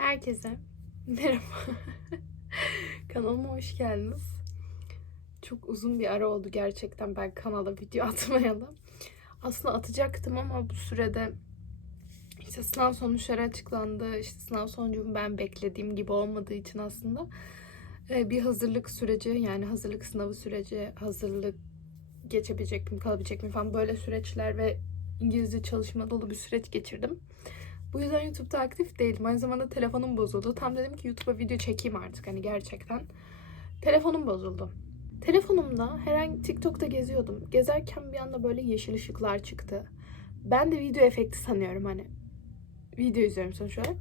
Herkese merhaba. Kanalıma hoş geldiniz. Çok uzun bir ara oldu gerçekten ben kanala video atmayalı. Aslında atacaktım ama bu sürede işte sınav sonuçları açıklandı. İşte sınav sonucum ben beklediğim gibi olmadığı için aslında e, bir hazırlık süreci yani hazırlık sınavı süreci, hazırlık geçebilecek miyim, kalabilecek miyim falan böyle süreçler ve İngilizce çalışma dolu bir süreç geçirdim. Bu yüzden YouTube'da aktif değildim. Aynı zamanda telefonum bozuldu. Tam dedim ki YouTube'a video çekeyim artık hani gerçekten. Telefonum bozuldu. Telefonumda herhangi TikTok'ta geziyordum. Gezerken bir anda böyle yeşil ışıklar çıktı. Ben de video efekti sanıyorum hani. Video izliyorum sonuç olarak.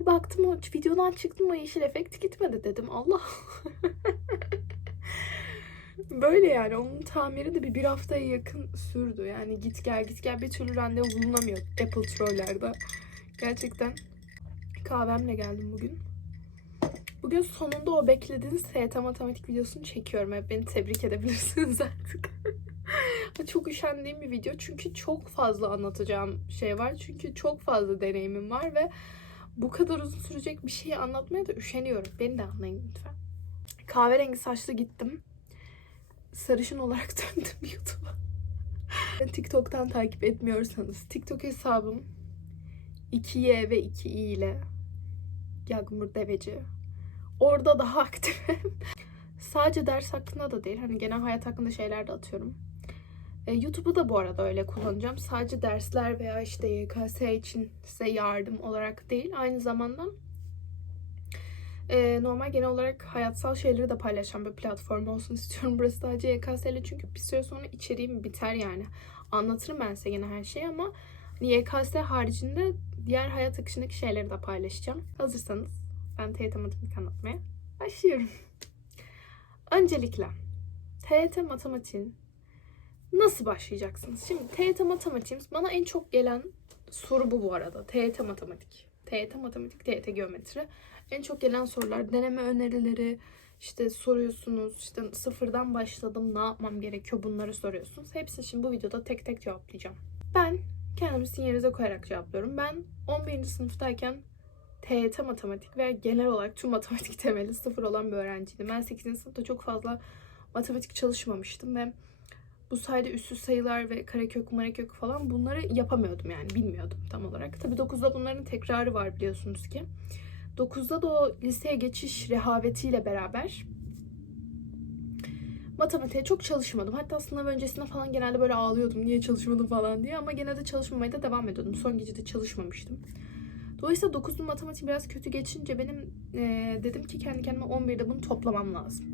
Bir baktım o videodan çıktım o yeşil efekt gitmedi dedim. Allah. Böyle yani onun tamiri de bir, bir haftaya yakın sürdü. Yani git gel git gel bir türlü randevu bulunamıyor Apple Troll'lerde. Gerçekten kahvemle geldim bugün. Bugün sonunda o beklediğiniz TYT matematik videosunu çekiyorum. Hep beni tebrik edebilirsiniz artık. çok üşendiğim bir video. Çünkü çok fazla anlatacağım şey var. Çünkü çok fazla deneyimim var ve bu kadar uzun sürecek bir şeyi anlatmaya da üşeniyorum. Beni de anlayın lütfen. Kahverengi saçlı gittim. Sarışın olarak döndüm YouTube'a. TikTok'tan takip etmiyorsanız TikTok hesabım 2Y ve 2i ile Yağmur Deveci. Orada daha aktifim. Sadece ders hakkında da değil. Hani genel hayat hakkında şeyler de atıyorum. E, YouTube'u da bu arada öyle kullanacağım. Sadece dersler veya işte YKS için size yardım olarak değil. Aynı zamanda e, normal genel olarak hayatsal şeyleri de paylaşan bir platform olsun istiyorum. Burası sadece YKS ile çünkü bir süre sonra içeriğim biter yani. Anlatırım ben size yine her şeyi ama YKS haricinde diğer hayat akışındaki şeyleri de paylaşacağım. Hazırsanız ben TYT matematik anlatmaya başlıyorum. Öncelikle TYT matematiğin nasıl başlayacaksınız? Şimdi TYT matematiğimiz bana en çok gelen soru bu bu arada. TYT matematik. TYT matematik, TYT geometri. En çok gelen sorular deneme önerileri, işte soruyorsunuz, işte sıfırdan başladım, ne yapmam gerekiyor bunları soruyorsunuz. Hepsi şimdi bu videoda tek tek cevaplayacağım. Ben kendimi sizin yerinize koyarak cevaplıyorum. Ben 11. sınıftayken TYT matematik ve genel olarak tüm matematik temeli sıfır olan bir öğrenciydim. Ben 8. sınıfta çok fazla matematik çalışmamıştım ve bu sayede üssüz sayılar ve karekök, marekök falan bunları yapamıyordum yani bilmiyordum tam olarak. Tabii 9'da bunların tekrarı var biliyorsunuz ki. 9'da da o liseye geçiş rehavetiyle beraber matematiğe çok çalışmadım. Hatta sınav öncesinde falan genelde böyle ağlıyordum niye çalışmadım falan diye ama gene de çalışmamaya da devam ediyordum. Son gecede çalışmamıştım. Dolayısıyla 9'un matematiği biraz kötü geçince benim e, dedim ki kendi kendime 11'de bunu toplamam lazım.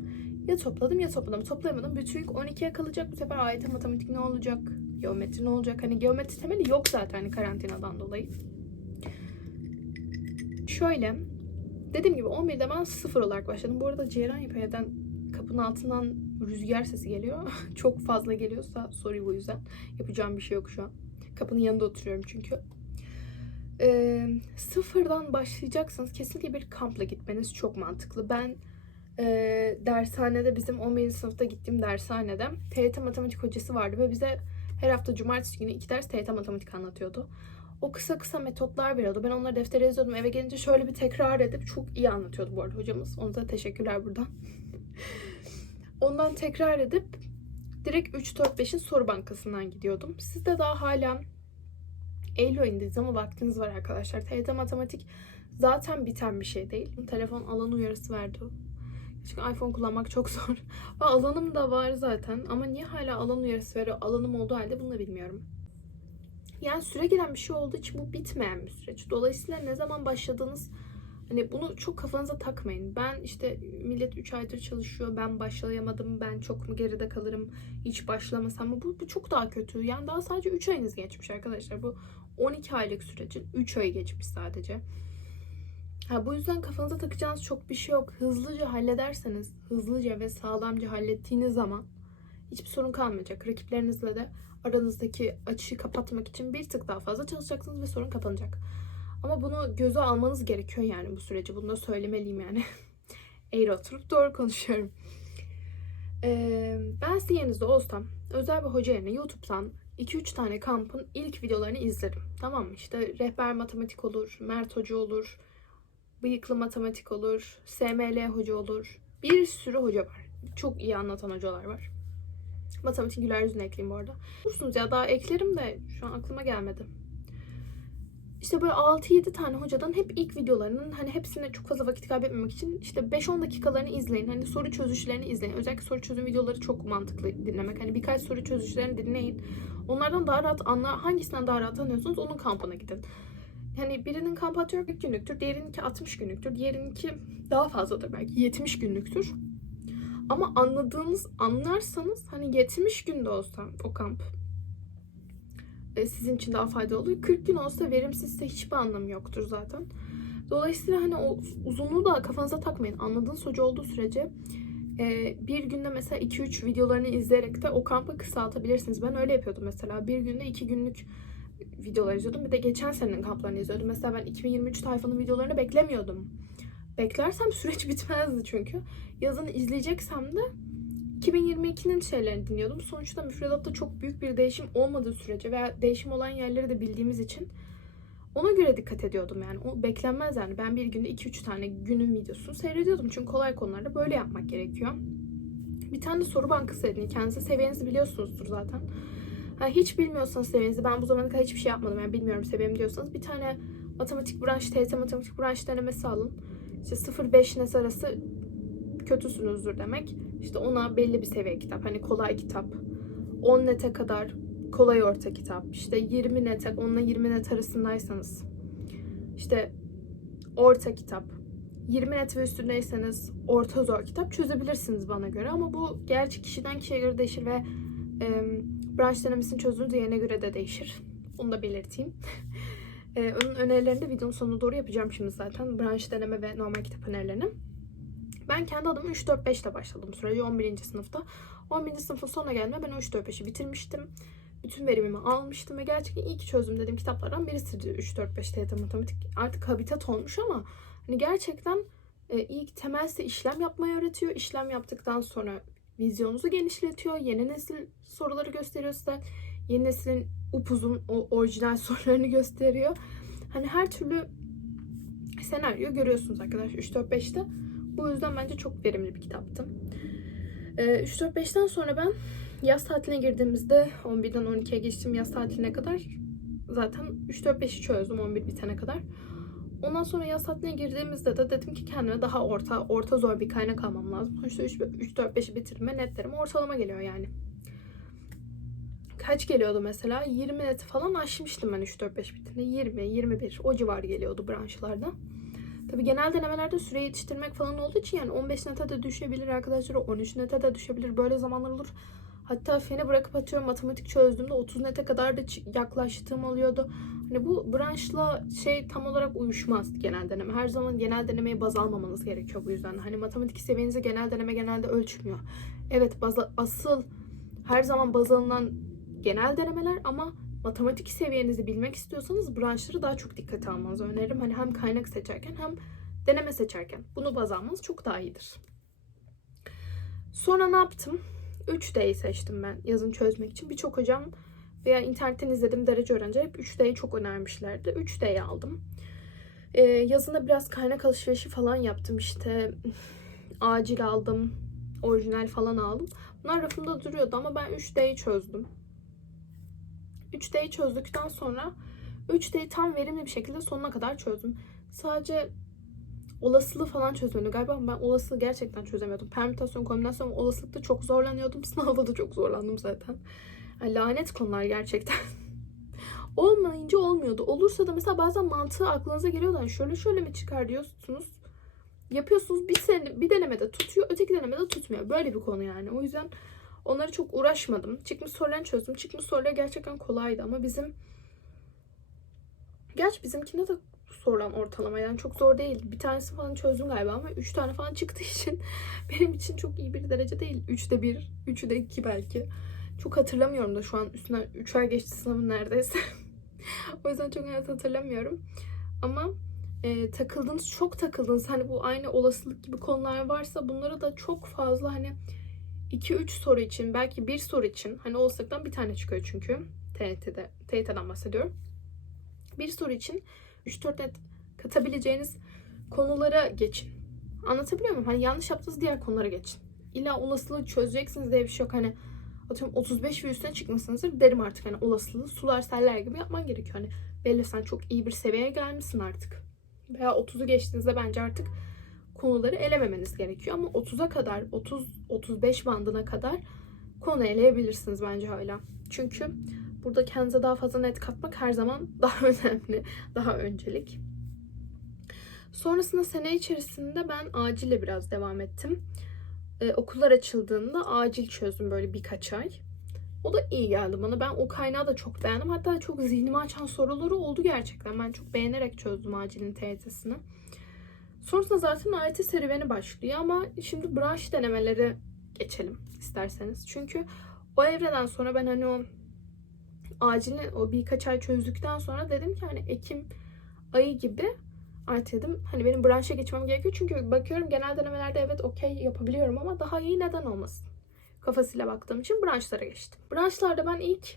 Ya topladım ya topladım. Toplayamadım. Bütün yük 12'ye kalacak. Bu sefer AYT matematik ne olacak? Geometri ne olacak? Hani geometri temeli yok zaten hani karantinadan dolayı. Şöyle. Dediğim gibi 11'de ben sıfır olarak başladım. Bu arada Ceyran Yapaya'dan kapının altından rüzgar sesi geliyor. Çok fazla geliyorsa sorry bu yüzden. Yapacağım bir şey yok şu an. Kapının yanında oturuyorum çünkü. Ee, sıfırdan başlayacaksanız kesinlikle bir kampla gitmeniz çok mantıklı. Ben e, dershanede bizim 11. sınıfta gittiğim dershanede TYT matematik hocası vardı ve bize her hafta cumartesi günü iki ders TYT matematik anlatıyordu. O kısa kısa metotlar veriyordu. Ben onları deftere yazıyordum. Eve gelince şöyle bir tekrar edip çok iyi anlatıyordu bu arada hocamız. Ona da teşekkürler buradan. Ondan tekrar edip direkt 3-4-5'in soru bankasından gidiyordum. Siz de daha hala Eylül ayındayız ama vaktiniz var arkadaşlar. TYT matematik zaten biten bir şey değil. Telefon alan uyarısı verdi. Çünkü iPhone kullanmak çok zor. Ve alanım da var zaten. Ama niye hala alan uyarısı veriyor? Alanım olduğu halde bunu da bilmiyorum. Yani süre gelen bir şey olduğu için bu bitmeyen bir süreç. Dolayısıyla ne zaman başladığınız hani bunu çok kafanıza takmayın. Ben işte millet 3 aydır çalışıyor. Ben başlayamadım. Ben çok mu geride kalırım? Hiç başlamasam mı? Bu, bu çok daha kötü. Yani daha sadece 3 ayınız geçmiş arkadaşlar. Bu 12 aylık sürecin 3 ayı geçmiş sadece. Ha, bu yüzden kafanıza takacağınız çok bir şey yok. Hızlıca hallederseniz, hızlıca ve sağlamca hallettiğiniz zaman hiçbir sorun kalmayacak. Rakiplerinizle de aranızdaki açığı kapatmak için bir tık daha fazla çalışacaksınız ve sorun kapanacak. Ama bunu göze almanız gerekiyor yani bu süreci. Bunu da söylemeliyim yani. Eğri oturup doğru konuşuyorum. Ee, ben sizin yerinizde olsam özel bir hoca yerine YouTube'dan 2-3 tane kampın ilk videolarını izlerim. Tamam mı? İşte rehber matematik olur, Mert Hoca olur, bıyıklı matematik olur, SML hoca olur. Bir sürü hoca var. Çok iyi anlatan hocalar var. Matematik güler yüzüne ekleyeyim bu arada. Bulursunuz ya daha eklerim de şu an aklıma gelmedi. İşte böyle 6-7 tane hocadan hep ilk videolarının hani hepsine çok fazla vakit kaybetmemek için işte 5-10 dakikalarını izleyin. Hani soru çözüşlerini izleyin. Özellikle soru çözüm videoları çok mantıklı dinlemek. Hani birkaç soru çözüşlerini dinleyin. Onlardan daha rahat anla hangisinden daha rahat anlıyorsunuz onun kampına gidin. Hani birinin kampı atıyorum 40 günlüktür, diğerininki 60 günlüktür, diğerininki daha fazladır belki 70 günlüktür. Ama anladığınız anlarsanız hani 70 günde olsa o kamp sizin için daha faydalı oluyor. 40 gün olsa verimsizse hiçbir anlamı yoktur zaten. Dolayısıyla hani o uzunluğu da kafanıza takmayın. Anladığınız hoca olduğu sürece e, bir günde mesela 2-3 videolarını izleyerek de o kampı kısaltabilirsiniz. Ben öyle yapıyordum mesela. Bir günde 2 günlük videolar izliyordum. Bir de geçen senenin kamplarını izliyordum. Mesela ben 2023 tayfanın videolarını beklemiyordum. Beklersem süreç bitmezdi çünkü. Yazın izleyeceksem de 2022'nin şeylerini dinliyordum. Sonuçta müfredatta çok büyük bir değişim olmadığı sürece veya değişim olan yerleri de bildiğimiz için ona göre dikkat ediyordum yani. O beklenmez yani. Ben bir günde 2-3 tane günün videosunu seyrediyordum. Çünkü kolay konularda böyle yapmak gerekiyor. Bir tane de soru bankası edin. Kendinize seviyenizi biliyorsunuzdur zaten. Ha, hiç bilmiyorsanız seviyenizi ben bu zamana kadar hiçbir şey yapmadım yani bilmiyorum seviyemi diyorsanız bir tane matematik branş, TYT matematik branş denemesi alın. İşte 0-5 net arası kötüsünüzdür demek. İşte ona belli bir seviye kitap. Hani kolay kitap. 10 nete kadar kolay orta kitap. İşte 20 nete, 10 ile 20 net arasındaysanız. işte orta kitap. 20 net ve üstündeyseniz orta zor kitap çözebilirsiniz bana göre. Ama bu gerçi kişiden kişiye göre değişir ve e, branş denemesini çözdüğünüz yerine göre de değişir. Onu da belirteyim. e, onun önerilerini de videonun sonuna doğru yapacağım şimdi zaten. Branş deneme ve normal kitap önerilerini. Ben kendi adıma 3-4-5 ile başladım sürece 11. sınıfta. 11. sınıfın sonuna geldiğimde ben o 3-4-5'i bitirmiştim. Bütün verimimi almıştım ve gerçekten iyi ki çözdüm dediğim kitaplardan birisiydi 3-4-5 TYT matematik. Artık habitat olmuş ama hani gerçekten e, ilk temelse işlem yapmayı öğretiyor. İşlem yaptıktan sonra vizyonunuzu genişletiyor. Yeni nesil soruları gösteriyor size. Yeni neslin upuzun o orijinal sorularını gösteriyor. Hani her türlü senaryo görüyorsunuz arkadaşlar 3-4-5'te. Bu yüzden bence çok verimli bir kitaptı. Ee, 3-4-5'ten sonra ben yaz tatiline girdiğimizde 11'den 12'ye geçtim yaz tatiline kadar zaten 3-4-5'i çözdüm 11 bitene kadar. Ondan sonra yaz tatiline girdiğimizde de dedim ki kendime daha orta orta zor bir kaynak almam lazım. Sonuçta 3-4-5'i bitirme netlerim ortalama geliyor yani. Kaç geliyordu mesela? 20 net falan aşmıştım ben 3-4-5 bitirdiğinde. 20, 21 o civar geliyordu branşlarda. Tabi genel denemelerde süre yetiştirmek falan olduğu için yani 15 nete de düşebilir arkadaşlar. 13 nete de düşebilir. Böyle zamanlar olur. Hatta feni bırakıp atıyorum matematik çözdüğümde 30 nete kadar da yaklaştığım oluyordu. Hani bu branşla şey tam olarak uyuşmaz genel deneme. Her zaman genel denemeye baz almamanız gerekiyor bu yüzden. Hani matematik seviyenizi genel deneme genelde ölçmüyor. Evet baza, asıl her zaman baz alınan genel denemeler ama matematik seviyenizi bilmek istiyorsanız branşları daha çok dikkate almanızı öneririm. Hani hem kaynak seçerken hem deneme seçerken bunu baz almanız çok daha iyidir. Sonra ne yaptım? 3D'yi seçtim ben yazın çözmek için. Birçok hocam veya internetten izlediğim derece öğrenciler hep 3D'yi çok önermişlerdi. 3D'yi aldım. Ee, yazında biraz kaynak alışverişi falan yaptım işte. Acil aldım. Orijinal falan aldım. Bunlar rafımda duruyordu ama ben 3D'yi çözdüm. 3D'yi çözdükten sonra 3D'yi tam verimli bir şekilde sonuna kadar çözdüm. Sadece olasılığı falan çözmedim galiba ben olasılığı gerçekten çözemiyordum. Permütasyon, kombinasyon, olasılıkta çok zorlanıyordum. Sınavda da çok zorlandım zaten. Yani lanet konular gerçekten. Olmayınca olmuyordu. Olursa da mesela bazen mantığı aklınıza geliyordu. Yani şöyle şöyle mi çıkar diyorsunuz. Yapıyorsunuz bir sene bir denemede tutuyor, öteki denemede tutmuyor. Böyle bir konu yani. O yüzden onları çok uğraşmadım. Çıkmış sorularını çözdüm. Çıkmış sorular gerçekten kolaydı ama bizim Gerçi bizimkinde de sorulan ortalama yani çok zor değil. Bir tanesi falan çözdüm galiba ama 3 tane falan çıktığı için benim için çok iyi bir derece değil. 3'te 1, 3'de 2 belki. Çok hatırlamıyorum da şu an üstünden 3 ay geçti sınavın neredeyse. o yüzden çok net hatırlamıyorum. Ama e, takıldığınız, çok takıldığınız hani bu aynı olasılık gibi konular varsa bunlara da çok fazla hani 2-3 soru için belki bir soru için hani olasılıktan bir tane çıkıyor çünkü TYT'de, TYT'den bahsediyorum. Bir soru için 3-4 net katabileceğiniz konulara geçin. Anlatabiliyor muyum? Hani yanlış yaptığınız diğer konulara geçin. İlla olasılığı çözeceksiniz diye bir şey yok. Hani atıyorum 35 ve üstüne çıkmışsınızdır derim artık hani olasılığı sular seller gibi yapman gerekiyor. Hani belli sen çok iyi bir seviyeye gelmişsin artık. Veya 30'u geçtiğinizde bence artık konuları elememeniz gerekiyor. Ama 30'a kadar 30-35 bandına kadar konu eleyebilirsiniz bence hala. Çünkü burada kendinize daha fazla net katmak her zaman daha önemli. Daha öncelik. Sonrasında sene içerisinde ben acille biraz devam ettim. Ee, okullar açıldığında acil çözdüm böyle birkaç ay. O da iyi geldi bana. Ben o kaynağı da çok beğendim. Hatta çok zihnimi açan soruları oldu gerçekten. Ben çok beğenerek çözdüm acilin TYT'sini. Sonrasında zaten AYT serüveni başlıyor ama şimdi branş denemeleri geçelim isterseniz. Çünkü o evreden sonra ben hani o acilin o birkaç ay çözdükten sonra dedim ki hani Ekim ayı gibi artık dedim hani benim branşa geçmem gerekiyor. Çünkü bakıyorum genel denemelerde evet okey yapabiliyorum ama daha iyi neden olmasın? Kafasıyla baktığım için branşlara geçtim. Branşlarda ben ilk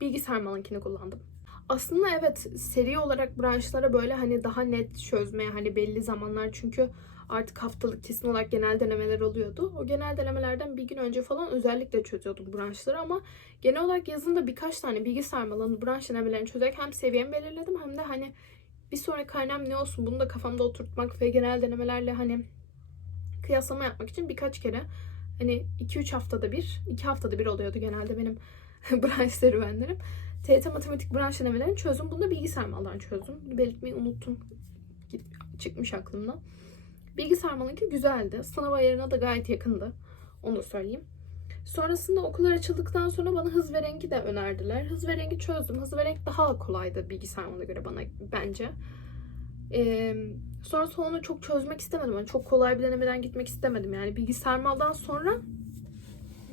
bilgisayar malinkini kullandım. Aslında evet seri olarak branşlara böyle hani daha net çözmeye hani belli zamanlar çünkü artık haftalık kesin olarak genel denemeler oluyordu. O genel denemelerden bir gün önce falan özellikle çözüyordum branşları ama genel olarak yazında birkaç tane bilgisayar alanı branş denemelerini çözerek hem seviyemi belirledim hem de hani bir sonraki kaynağım ne olsun bunu da kafamda oturtmak ve genel denemelerle hani kıyaslama yapmak için birkaç kere hani 2-3 haftada bir, 2 haftada bir oluyordu genelde benim branş serüvenlerim. TYT matematik branş denemelerini çözdüm. Bunu da bilgisayar malından çözdüm. Belirtmeyi unuttum. Çıkmış aklımdan. Bilgisayar malınki güzeldi. Sınav ayarına da gayet yakındı. Onu da söyleyeyim. Sonrasında okullar açıldıktan sonra bana hız ve rengi de önerdiler. Hız ve rengi çözdüm. Hız ve renk daha kolaydı bilgisayar malına göre bana bence. Ee, sonra onu çok çözmek istemedim. Yani çok kolay bir denemeden gitmek istemedim. Yani bilgisayar maldan sonra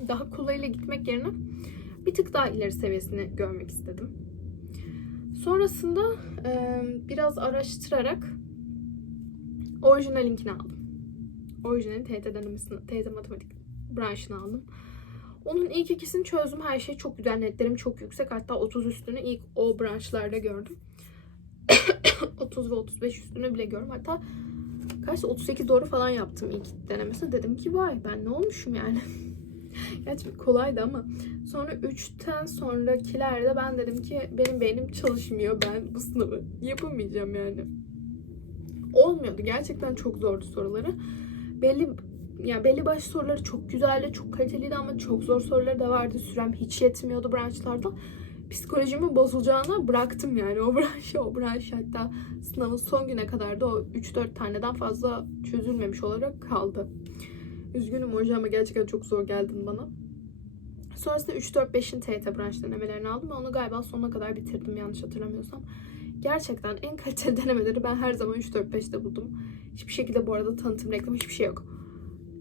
daha kolayıyla gitmek yerine bir tık daha ileri seviyesini görmek istedim. Sonrasında e, biraz araştırarak orijinal linkini aldım. Orijinalin TYT denemesini, TYT matematik branşını aldım. Onun ilk ikisini çözdüm. Her şey çok güzel. Netlerim çok yüksek. Hatta 30 üstünü ilk o branşlarda gördüm. 30 ve 35 üstünü bile gördüm. Hatta kaç 38 doğru falan yaptım ilk denemesinde. Dedim ki vay ben ne olmuşum yani. Gerçi kolaydı ama sonra 3'ten sonrakilerde ben dedim ki benim beynim çalışmıyor. Ben bu sınavı yapamayacağım yani. Olmuyordu. Gerçekten çok zordu soruları. Belli yani belli başlı soruları çok güzeldi, çok kaliteliydi ama çok zor soruları da vardı. Sürem hiç yetmiyordu branşlarda. Psikolojimi bozulacağına bıraktım yani o branşı, o branş hatta sınavın son güne kadar da o 3-4 taneden fazla çözülmemiş olarak kaldı. Üzgünüm hocam ama gerçekten çok zor geldin bana. Sonrasında 3-4-5'in TYT branş denemelerini aldım ve onu galiba sonuna kadar bitirdim yanlış hatırlamıyorsam. Gerçekten en kaliteli denemeleri ben her zaman 3-4-5'te buldum. Hiçbir şekilde bu arada tanıtım, reklam hiçbir şey yok.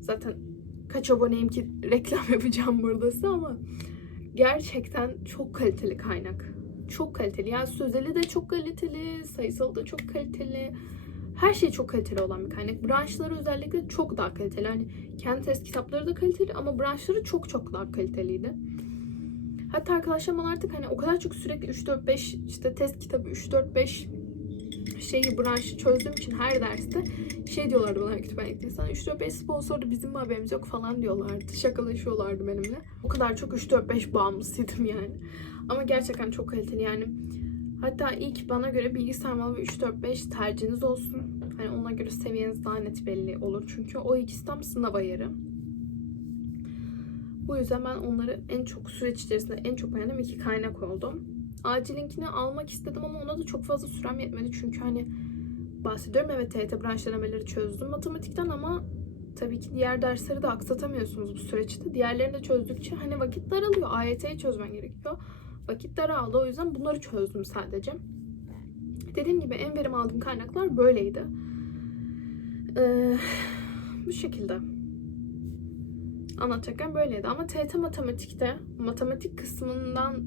Zaten kaç aboneyim ki reklam yapacağım burada size ama gerçekten çok kaliteli kaynak. Çok kaliteli. Yani sözeli de çok kaliteli, sayısalı da çok kaliteli. Her şey çok kaliteli olan bir kaynak. Branşları özellikle çok daha kaliteli. Hani kendi test kitapları da kaliteli ama branşları çok çok daha kaliteliydi. Hatta arkadaşlar bana artık hani o kadar çok sürekli 3 4 5 işte test kitabı 3 4 5 şeyi branşı çözdüğüm için her derste şey diyorlardı bana kütüphanedeki sana 3 4 5 sponsordu bizim mi haberimiz yok falan diyorlardı. Şakalaşıyorlardı benimle. O kadar çok 3 4 5 bağımlısıydım yani. Ama gerçekten çok kaliteli yani. Hatta ilk bana göre bilgisayar malı ve 3-4-5 tercihiniz olsun. Hani ona göre seviyeniz daha net belli olur. Çünkü o ikisi tam sınav ayarı. Bu yüzden ben onları en çok süreç içerisinde en çok beğendiğim iki kaynak oldum. Acil linkini almak istedim ama ona da çok fazla sürem yetmedi. Çünkü hani bahsediyorum evet TYT branş denemeleri çözdüm matematikten ama tabii ki diğer dersleri de aksatamıyorsunuz bu süreçte. Diğerlerini de çözdükçe hani vakit daralıyor. AYT'yi çözmen gerekiyor vakit daraldı. O yüzden bunları çözdüm sadece. Dediğim gibi en verim aldığım kaynaklar böyleydi. Ee, bu şekilde. Anlatacakken böyleydi. Ama TET matematikte matematik kısmından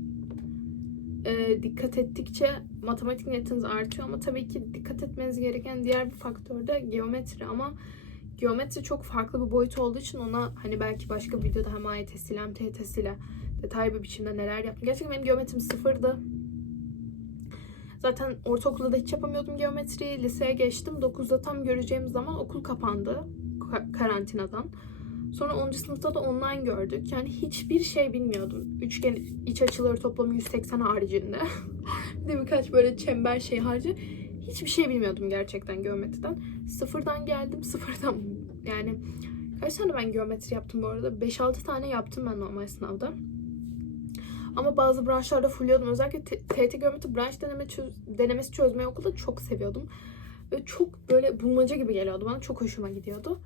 e, dikkat ettikçe matematik netiniz artıyor. Ama tabii ki dikkat etmeniz gereken diğer bir faktör de geometri. Ama geometri çok farklı bir boyut olduğu için ona hani belki başka bir videoda hem AYT'siyle hem TYT'siyle detaylı bir biçimde neler yaptım. Gerçekten benim geometrim sıfırdı. Zaten ortaokulda da hiç yapamıyordum geometriyi. Liseye geçtim. 9'da tam göreceğim zaman okul kapandı ka- karantinadan. Sonra 10. sınıfta da online gördük. Yani hiçbir şey bilmiyordum. Üçgen iç açıları toplamı 180 haricinde. bir de birkaç böyle çember şey harici. Hiçbir şey bilmiyordum gerçekten geometriden. Sıfırdan geldim. Sıfırdan yani kaç tane ben geometri yaptım bu arada? 5-6 tane yaptım ben normal sınavda. Ama bazı branşlarda fulliyordum. Özellikle TYT Geometri branş deneme çöz- denemesi çözmeyi okulda çok seviyordum. Ve çok böyle bulmaca gibi geliyordu bana. Çok hoşuma gidiyordu.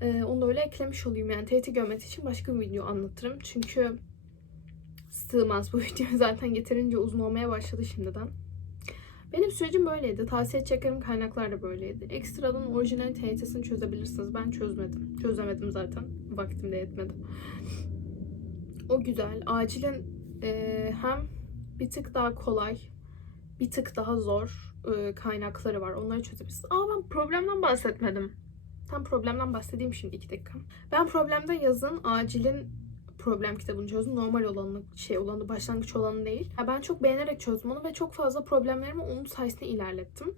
Ee, onu da öyle eklemiş olayım. Yani TYT Geometri için başka bir video anlatırım. Çünkü sığmaz bu video. Zaten yeterince uzun olmaya başladı şimdiden. Benim sürecim böyleydi. Tavsiye çekerim kaynaklar da böyleydi. Ekstradan orijinal TYT'sini çözebilirsiniz. Ben çözmedim. Çözemedim zaten. Vaktim de yetmedi. O güzel. Acilin e, hem bir tık daha kolay, bir tık daha zor e, kaynakları var. Onları çözebilirsiniz. Aa ben problemden bahsetmedim. Tam problemden bahsedeyim şimdi iki dakika. Ben problemde yazın acilin problem kitabını çözdüm. Normal olanı, şey olanı, başlangıç olanı değil. Ya ben çok beğenerek çözdüm onu ve çok fazla problemlerimi onun sayesinde ilerlettim.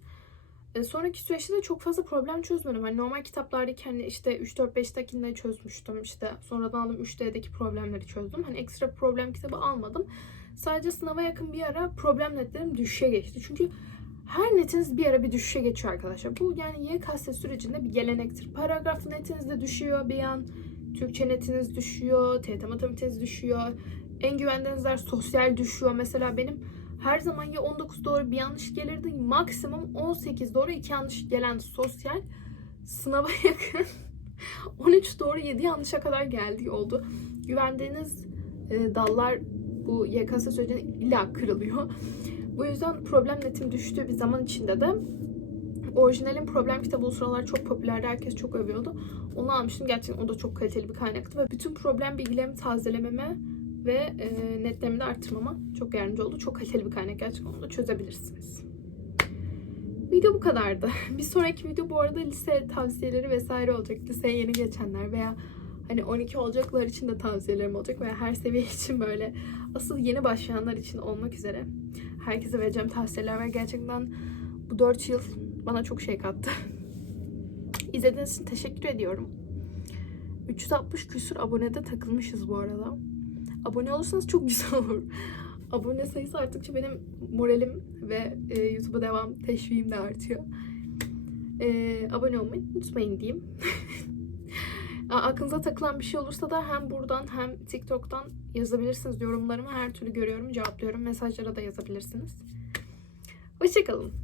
E, sonraki süreçte de çok fazla problem çözmedim. Hani normal kitaplardaki hani işte 3-4-5'tekinde çözmüştüm. İşte sonradan aldım 3D'deki problemleri çözdüm. Hani ekstra problem kitabı almadım. Sadece sınava yakın bir ara problem netlerim düşüşe geçti. Çünkü her netiniz bir ara bir düşüşe geçiyor arkadaşlar. Bu yani YKS sürecinde bir gelenektir. Paragraf netiniz de düşüyor bir an. Türkçe netiniz düşüyor. TYT matematiğiniz düşüyor. En güvendiğiniz ders sosyal düşüyor. Mesela benim her zaman ya 19 doğru bir yanlış gelirdi. Maksimum 18 doğru iki yanlış gelen sosyal sınava yakın 13 doğru 7 yanlışa kadar geldiği oldu. Güvendiğiniz e, dallar bu YKS sürecinde illa kırılıyor. Bu yüzden problem netim düştüğü bir zaman içinde de orijinalin problem kitabı o sıralar çok popülerdi. Herkes çok övüyordu. Onu almıştım. Gerçekten o da çok kaliteli bir kaynaktı ve bütün problem bilgilerimi tazelememe ve e, netlerimi de arttırmama çok yardımcı oldu. Çok kaliteli bir kaynak gerçekten onu da çözebilirsiniz. Video bu kadardı. Bir sonraki video bu arada lise tavsiyeleri vesaire olacak. Liseye yeni geçenler veya hani 12 olacaklar için de tavsiyelerim olacak veya her seviye için böyle asıl yeni başlayanlar için olmak üzere herkese vereceğim tavsiyeler var. Gerçekten bu 4 yıl bana çok şey kattı. İzlediğiniz için teşekkür ediyorum. 360 küsur abonede takılmışız bu arada. Abone olursanız çok güzel olur. Abone sayısı arttıkça benim moralim ve e, YouTube'a devam teşviğim de artıyor. E, abone olmayı unutmayın diyeyim. Aklınıza takılan bir şey olursa da hem buradan hem TikTok'tan yazabilirsiniz yorumlarımı. Her türlü görüyorum, cevaplıyorum. Mesajlara da yazabilirsiniz. Hoşçakalın.